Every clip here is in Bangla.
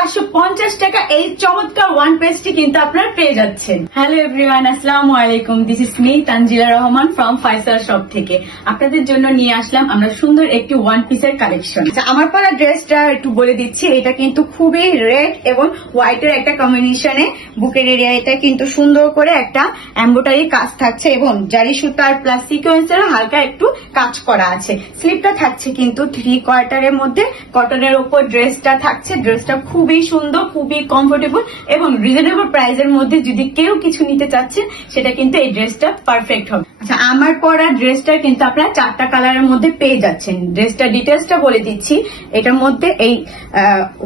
পাঁচশো পঞ্চাশ টাকা এই চমৎকার ওয়ান পেজটি কিন্তু আপনারা পেয়ে যাচ্ছেন। হ্যালো এভরিওয়ান আসসালামু আলাইকুম। This is me Tanzila Rahman from Faisar shop থেকে। আপনাদের জন্য নিয়ে আসলাম আমরা সুন্দর একটি ওয়ান পিসের কালেকশন আমার পরা ড্রেসটা একটু বলে দিচ্ছি, এটা কিন্তু খুবই রেড এবং হোয়াইটের একটা কম্বিনেশনে বুকের এরিয়াটা কিন্তু সুন্দর করে একটা এম্বোটারি কাজ থাকছে এবং জারি সুতার প্লাস সিকোয়েন্সের হালকা একটু কাজ করা আছে। স্লিপটা থাকছে কিন্তু থ্রি কোয়ার্টারের মধ্যে। কটনের উপর ড্রেসটা থাকছে ড্রেসটা খুবই সুন্দর, খুবই কমফোর্টেবল এবং রিজনেবল প্রাইসের মধ্যে যদি কেউ কিছু নিতে চাচ্ছেন সেটা কিন্তু এই ড্রেসটা পারফেক্ট হবে। আচ্ছা আমার পরা ড্রেসটা কিন্তু আপনারা চারটা কালারের মধ্যে পেয়ে যাচ্ছেন। ড্রেসটা ডিটেলসটা বলে দিচ্ছি। এটার মধ্যে এই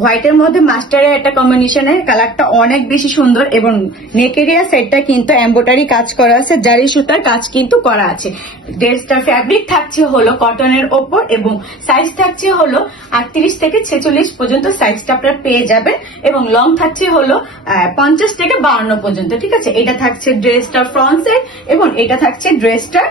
হোয়াইটের মধ্যে মাস্টারের একটা কম্বিনেশনের কালারটা অনেক বেশি সুন্দর এবং নেকেরিয়া সেটটা কিন্তু এম্বোটারি কাজ করা আছে, জারি সুতার কাজ কিন্তু করা আছে। ড্রেসটার ফ্যাব্রিক থাকছে হলো কটনের ওপর এবং সাইজ থাকছে হলো আটত্রিশ থেকে ছেচল্লিশ পর্যন্ত সাইজটা আপনারা পেয়ে যাবেন এবং লং থাকছে হলো পঞ্চাশ থেকে বাউন্ন পর্যন্ত, ঠিক আছে? এটা থাকছে ড্রেসটার ফ্রন্ট সাইড এবং এটা থাকছে ড্রেসটার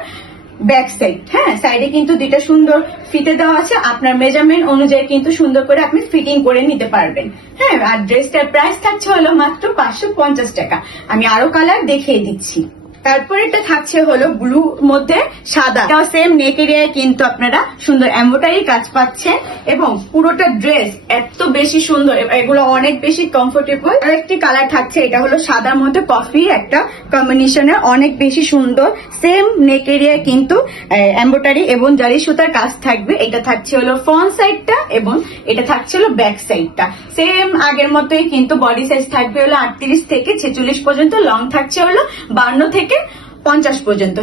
ব্যাক সাইড হ্যাঁ? সাইডে কিন্তু দুইটা সুন্দর ফিতে দেওয়া আছে। আপনার মেজারমেন্ট অনুযায়ী কিন্তু সুন্দর করে আপনি ফিটিং করে নিতে পারবেন। হ্যাঁ? আর ড্রেসটার প্রাইস থাকছে হলো মাত্র পাঁচশো পঞ্চাশ টাকা। আমি আরও কালার দেখিয়ে দিচ্ছি। তারপরে এটা থাকছে হলো ব্লু মধ্যে সাদা। সেম নেক এরিয়ায় কিন্তু আপনারা সুন্দর এম্বোটারি কাজ পাচ্ছেন এবং পুরোটা ড্রেস এত বেশি সুন্দর এগুলো অনেক বেশি কমফোর্টেবল আর একটি কালার থাকছে, এটা হলো সাদার মধ্যে কফি একটা কম্বিনেশনের অনেক বেশি সুন্দর। সেম নেক এরিয়ায় কিন্তু এম্বোটারি এবং জারি সুতার কাজ থাকবে। এটা থাকছে হলো ফ্রন্ট সাইডটা এবং এটা থাকছে হলো ব্যাক সাইডটা সেম আগের মতোই কিন্তু বডি সাইজ থাকবে হলো আটত্রিশ থেকে ছেচল্লিশ পর্যন্ত লং থাকছে হলো বান্ন থেকে পঞ্চাশ পর্যন্ত।